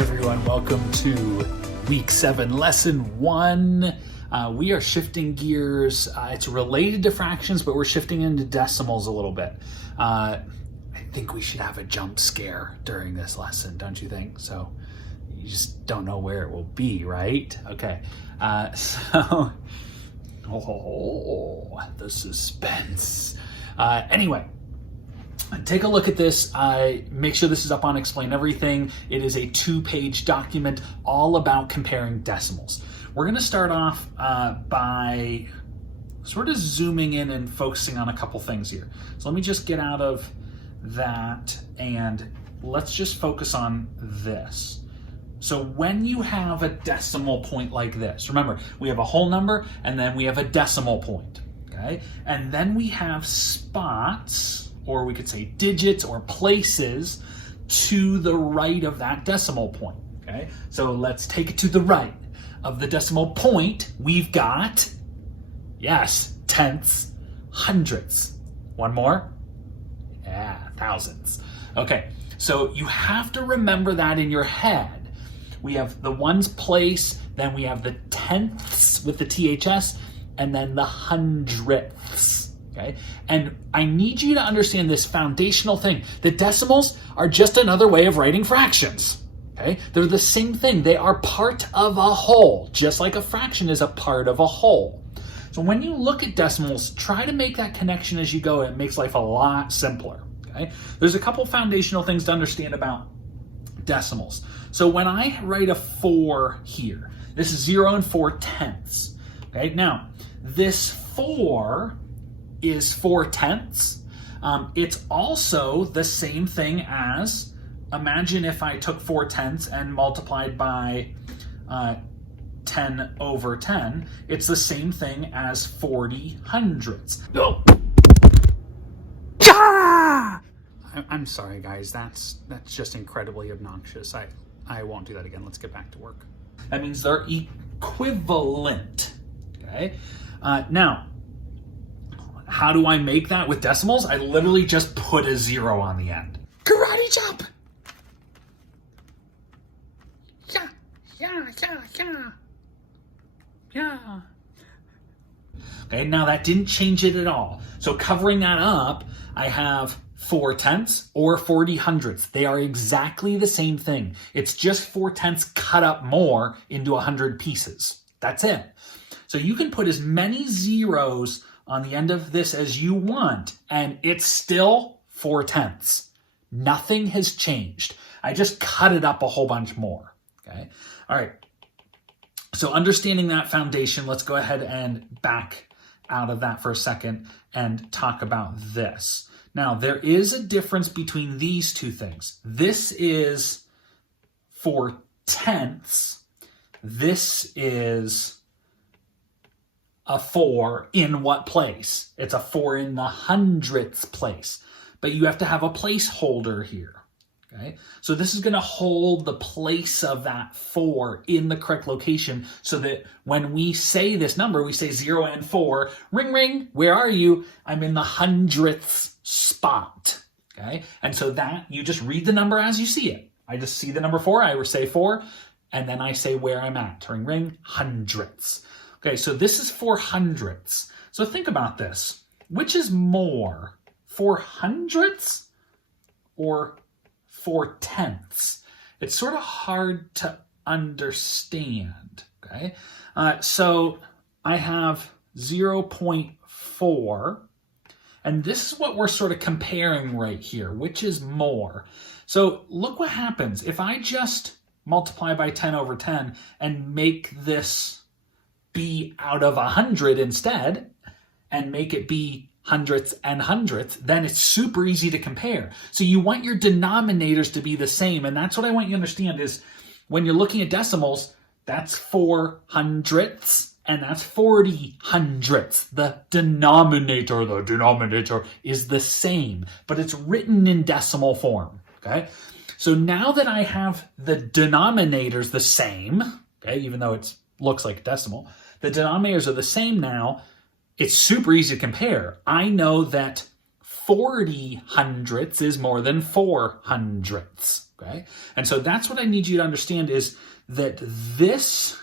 everyone, welcome to week 7, lesson 1. We are shifting gears. It's related to fractions, but we're shifting into decimals a little bit. I think we should have a jump scare during this lesson, don't you think? So you just don't know where it will be, right? Okay, the suspense. Anyway, take a look at this. Make sure this is up on Explain Everything. It is a 2-page document all about comparing decimals. We're going to start off by sort of zooming in and focusing on a couple things here. So let me just get out of that and let's just focus on this. So when you have a decimal point like this, remember, we have a whole number and then we have a decimal point, okay? And then we have spots, or we could say digits or places to the right of that decimal point, okay? So let's take it to the right of the decimal point. We've got, yes, tenths, hundredths. One more? Yeah, thousands. Okay, so you have to remember that in your head. We have the ones place, then we have the tenths with the THS, and then the hundredths. Okay? And I need you to understand this foundational thing. The decimals are just another way of writing fractions. Okay? They're the same thing. They are part of a whole, just like a fraction is a part of a whole. So when you look at decimals, try to make that connection as you go. It makes life a lot simpler. Okay? There's a couple foundational things to understand about decimals. So when I write a 4 here, this is 0 and 4 tenths. Okay? Now, this 4 is 4 tenths. It's also the same thing as, imagine if I took 4 tenths and multiplied by 10 over 10. It's the same thing as 40 hundredths. Oh. Ah! I'm sorry, guys. That's just incredibly obnoxious. I won't do that again. Let's get back to work. That means they're equivalent. Okay. Now, how do I make that with decimals? I literally just put a 0 on the end. Karate chop! Yeah. Okay, now that didn't change it at all. So covering that up, I have 4 tenths or 40 hundredths. They are exactly the same thing. It's just 4 tenths cut up more into 100 pieces. That's it. So you can put as many zeros on the end of this as you want, and it's still 4 tenths. Nothing has changed. I just cut it up a whole bunch more, okay? All right, so understanding that foundation, let's go ahead and back out of that for a second and talk about this. Now, there is a difference between these two things. This is 4 tenths. This is a 4 in what place? It's a 4 in the hundredths place. But you have to have a placeholder here. Okay? So this is going to hold the place of that 4 in the correct location so that when we say this number, we say 0 and 4, ring, ring, where are you? I'm in the hundredths spot. Okay? And so that, you just read the number as you see it. I just see the number 4, I say 4, and then I say where I'm at. Ring, ring, hundredths. Okay, so this is 4 hundredths. So think about this. Which is more, 4 hundredths or 4 tenths? It's sort of hard to understand, okay? So I have 0.4, and this is what we're sort of comparing right here. Which is more? So look what happens. If I just multiply by 10 over 10 and make this be out of 100 instead, and make it be hundredths and hundredths, then it's super easy to compare. So you want your denominators to be the same, and that's what I want you to understand is when you're looking at decimals, that's 4 hundredths and that's 40 hundredths. The denominator is the same, but it's written in decimal form, okay? So now that I have the denominators the same, okay, even though it looks like a decimal, the denominators are the same now, it's super easy to compare. I know that 40 hundredths is more than 4 hundredths, okay? And so that's what I need you to understand, is that this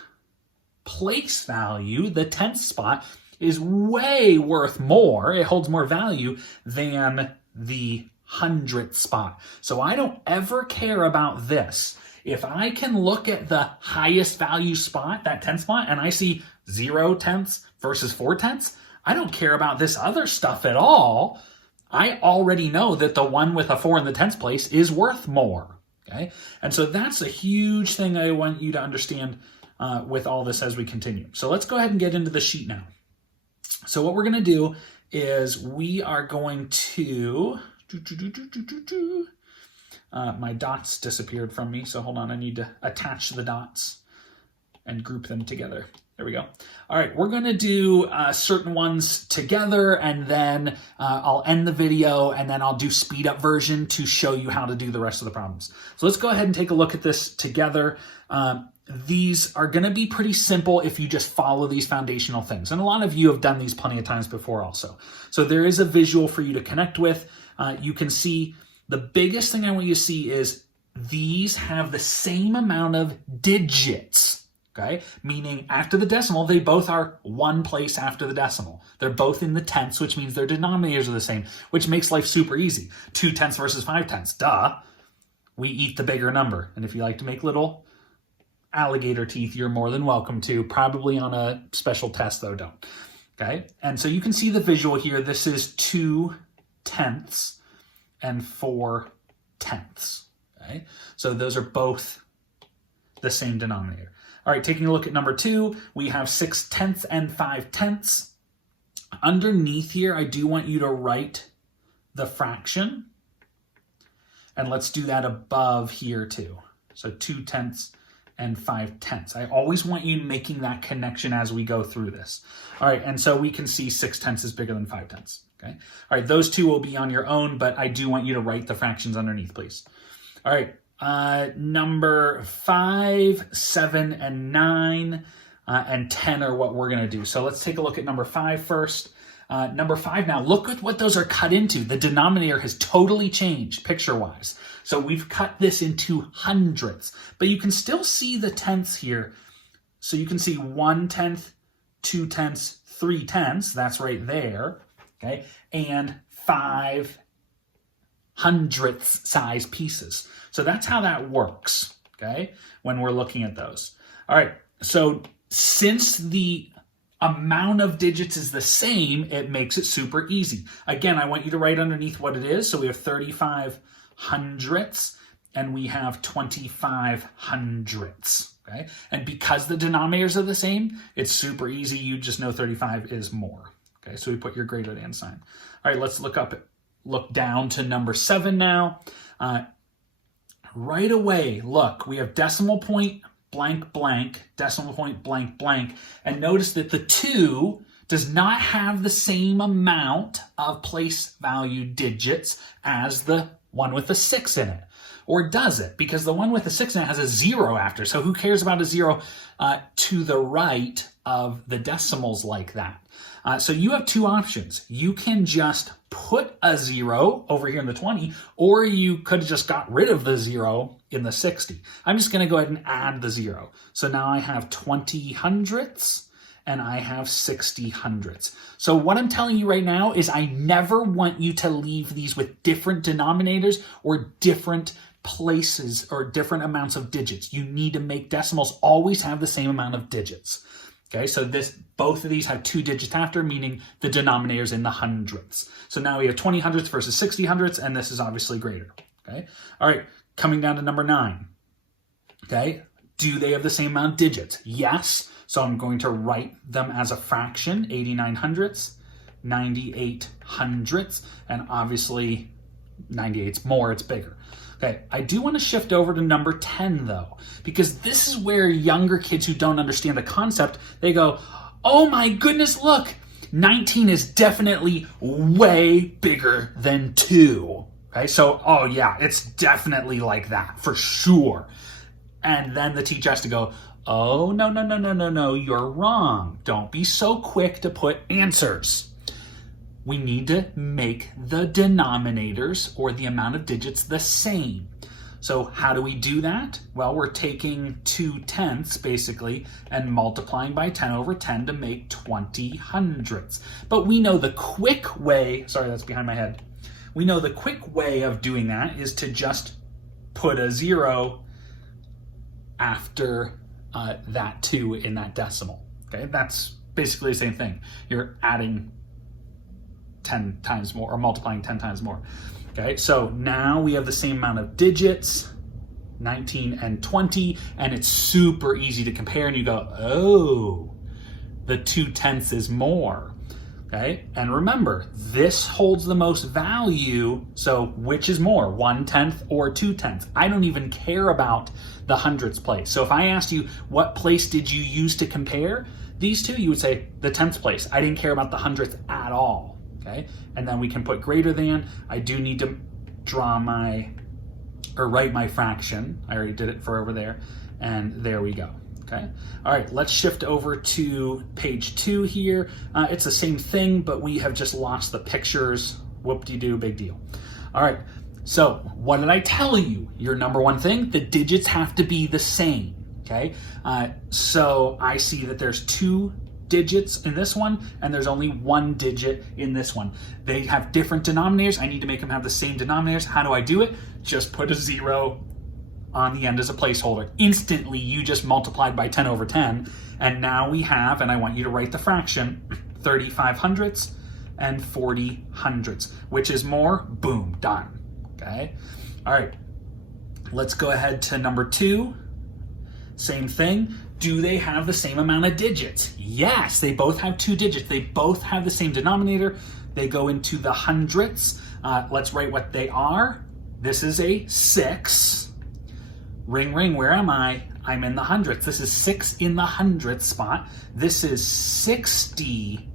place value, the tenth spot, is way worth more. It holds more value than the hundredth spot. So I don't ever care about this. If I can look at the highest value spot, that 10th spot, and I see 0 tenths versus 4 tenths, I don't care about this other stuff at all. I already know that the one with a 4 in the 10th place is worth more, okay? And so that's a huge thing I want you to understand with all this as we continue. So let's go ahead and get into the sheet now. So what we're going to do is we are going to... my dots disappeared from me, so hold on, I need to attach the dots and group them together. There we go. All right, we're going to do certain ones together, and then I'll end the video, and then I'll do speed up version to show you how to do the rest of the problems. So let's go ahead and take a look at this together. These are going to be pretty simple if you just follow these foundational things. And a lot of you have done these plenty of times before also. So there is a visual for you to connect with. You can see the biggest thing I want you to see is these have the same amount of digits, okay? Meaning after the decimal, they both are one place after the decimal. They're both in the tenths, which means their denominators are the same, which makes life super easy. 2 tenths versus 5 tenths, duh. We eat the bigger number. And if you like to make little alligator teeth, you're more than welcome to. Probably on a special test, though, don't. Okay? And so you can see the visual here. This is 2 tenths and 4 tenths. Okay? So those are both the same denominator. All right, taking a look at number 2, we have 6 tenths and 5 tenths. Underneath here, I do want you to write the fraction. And let's do that above here too. So 2 tenths and 5 tenths. I always want you making that connection as we go through this. All right, and so we can see 6 tenths is bigger than 5 tenths. Okay. All right, those two will be on your own, but I do want you to write the fractions underneath, please. All right, number 5, 7, and 9, and 10 are what we're going to do. So let's take a look at number 5 first. Number 5 now, look at what those are cut into. The denominator has totally changed picture-wise. So we've cut this into hundredths, but you can still see the tenths here. So you can see 1 tenth, 2 tenths, 3 tenths, that's right there, okay? And 5 hundredths size pieces. So that's how that works, okay? When we're looking at those. All right, so since the amount of digits is the same, it makes it super easy. Again, I want you to write underneath what it is. So we have 35 hundredths and we have 25 hundredths, okay? And because the denominators are the same, it's super easy. You just know 35 is more, okay? So we put your greater than sign. All right, let's look down to number 7 now. Right away, look, we have decimal point blank blank, decimal point blank blank, and notice that the 2 does not have the same amount of place value digits as the one with the 6 in it. Or does it? Because the one with the 6 in it has a 0 after, so who cares about a 0 to the right of the decimals like that? So you have 2 options. You can just put a 0 over here in the 20, or you could have just got rid of the 0 in the 60. I'm just going to go ahead and add the 0. So now I have 20 hundredths and I have 60 hundredths. So what I'm telling you right now is I never want you to leave these with different denominators or different places or different amounts of digits. You need to make decimals always have the same amount of digits. Okay, so both of these have 2 digits after, meaning the denominator's in the hundredths. So now we have 20 hundredths versus 60 hundredths, and this is obviously greater. Okay, all right, coming down to number 9. Okay, do they have the same amount of digits? Yes, so I'm going to write them as a fraction, 89 hundredths, 98 hundredths, and obviously 98's more, it's bigger. Okay, I do want to shift over to number 10 though, because this is where younger kids who don't understand the concept, they go, oh my goodness, look, 19 is definitely way bigger than 2. Okay, so, oh yeah, it's definitely like that, for sure. And then the teacher has to go, oh, no, you're wrong. Don't be so quick to put answers. we need to make the denominators, or the amount of digits, the same. So how do we do that? Well, we're taking 2/10 basically and multiplying by 10 over 10 to make 20 hundredths. But we know the quick way, sorry, that's behind my head. We know the quick way of doing that is to just put a 0 after that 2 in that decimal. Okay, that's basically the same thing. You're adding 10 times more, or multiplying 10 times more. Okay, so now we have the same amount of digits, 19 and 20, and it's super easy to compare, and you go, oh, the 2/10 is more. Okay, and remember, this holds the most value, so which is more, 1/10 or 2/10? I don't even care about the hundredths place. So if I asked you, what place did you use to compare these two, you would say the 10th place. I didn't care about the hundredths at all. Okay, and then we can put greater than. I do need to write my fraction. I already did it for over there, and there we go. Okay, all right, let's shift over to page 2 here. It's the same thing, but we have just lost the pictures. Whoop-de-doo, big deal. All right, so what did I tell you? Your number one thing, the digits have to be the same. Okay, so I see that there's 2 digits in this one, and there's only 1 digit in this one. They have different denominators. I need to make them have the same denominators. How do I do it? Just put a 0 on the end as a placeholder. Instantly, you just multiplied by 10 over 10, and now we have, and I want you to write the fraction, 35 hundredths and 40 hundredths. Which is more? Boom, done. Okay, all right, let's go ahead to number 2. Same thing. Do they have the same amount of digits? Yes, they both have 2 digits. They both have the same denominator. They go into the hundredths. Let's write what they are. This is a 6. Ring, ring, where am I? I'm in the hundredths. This is 6 in the hundredth spot. This is 60.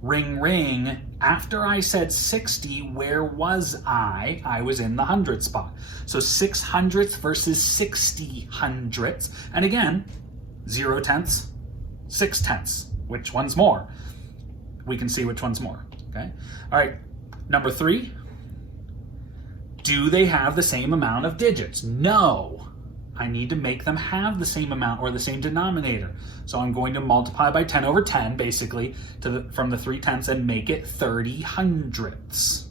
Ring, ring. After I said 60, where was I? I was in the hundredth spot. So 6 hundredths versus 60 hundredths. And again, 0/10, 6/10. Which one's more? We can see which one's more. Okay. All right. Number 3. Do they have the same amount of digits? No. I need to make them have the same amount, or the same denominator. So I'm going to multiply by 10 over 10, basically, from the 3/10 and make it 30 hundredths.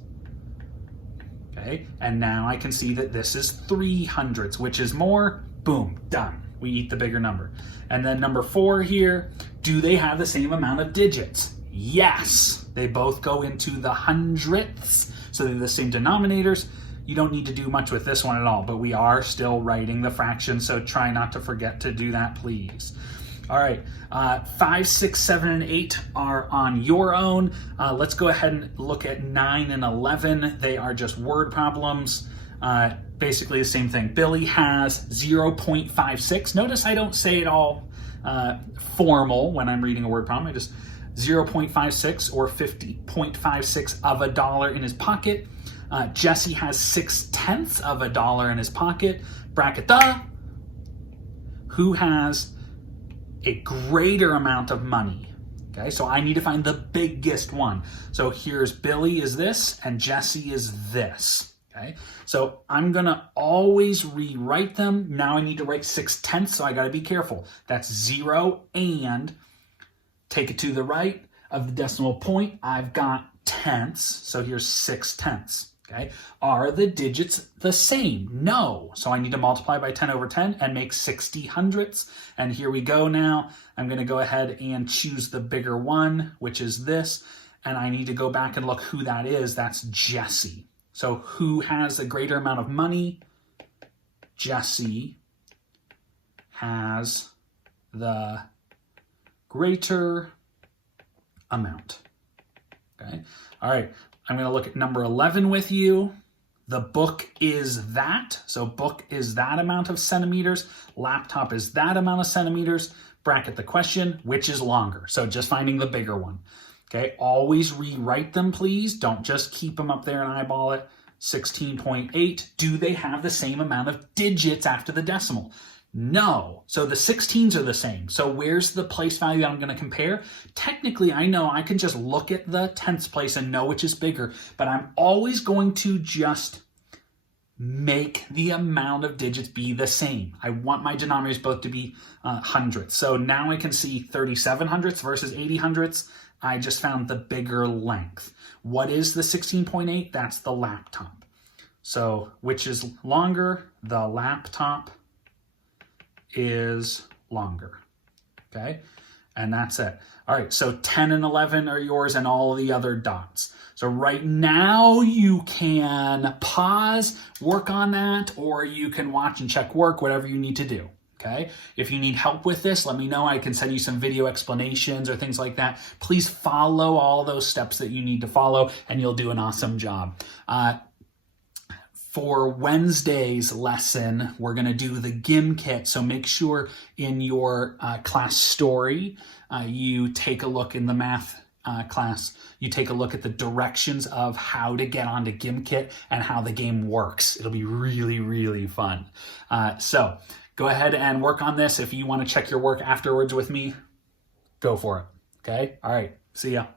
Okay, and now I can see that this is 3 hundredths, which is more. Boom, done. We eat the bigger number. And then number 4 here, do they have the same amount of digits? Yes, they both go into the hundredths, so they're the same denominators. You don't need to do much with this one at all, but we are still writing the fraction, so try not to forget to do that, please. All right, 5, 6, 7, and 8 are on your own. Let's go ahead and look at 9 and 11. They are just word problems. Basically the same thing. Billy has 0.56. Notice I don't say it all formal when I'm reading a word problem. I just 0.56 or 50.56 of a dollar in his pocket. Jesse has 6/10 of a dollar in his pocket. Bracket the. Who has a greater amount of money? Okay, so I need to find the biggest one. So here's Billy is this, and Jesse is this. Okay, so I'm gonna always rewrite them. Now I need to write 6/10, so I gotta be careful. That's 0 and take it to the right of the decimal point. I've got tenths, so here's 6/10. Okay, are the digits the same? No, so I need to multiply by 10 over 10 and make 60 hundredths. And here we go now. I'm gonna go ahead and choose the bigger one, which is this, and I need to go back and look who that is. That's Jesse. So who has a greater amount of money? Jesse has the greater amount. Okay, all right. I'm going to look at number 11 with you. The book is that. So book is that amount of centimeters. Laptop is that amount of centimeters. Bracket the question, which is longer? So just finding the bigger one. Okay, always rewrite them, please. Don't just keep them up there and eyeball it. 16.8. Do they have the same amount of digits after the decimal? No. So the 16s are the same. So where's the place value that I'm going to compare? Technically, I know I can just look at the tenths place and know which is bigger, but I'm always going to just make the amount of digits be the same. I want my denominators both to be hundredths. So now I can see 37 hundredths versus 80 hundredths. I just found the bigger length. What is the 16.8? That's the laptop. So which is longer? The laptop is longer. Okay, and that's it. All right, so 10 and 11 are yours and all the other dots. So right now you can pause, work on that, or you can watch and check work, whatever you need to do. Okay, if you need help with this, let me know. I can send you some video explanations or things like that. Please follow all those steps that you need to follow and you'll do an awesome job. For Wednesday's lesson, we're going to do the GIM kit. So make sure in your class story, you take a look in the math class, you take a look at the directions of how to get onto GIM kit and how the game works. It'll be really, really fun. So go ahead and work on this. If you want to check your work afterwards with me, go for it. Okay? All right. See ya.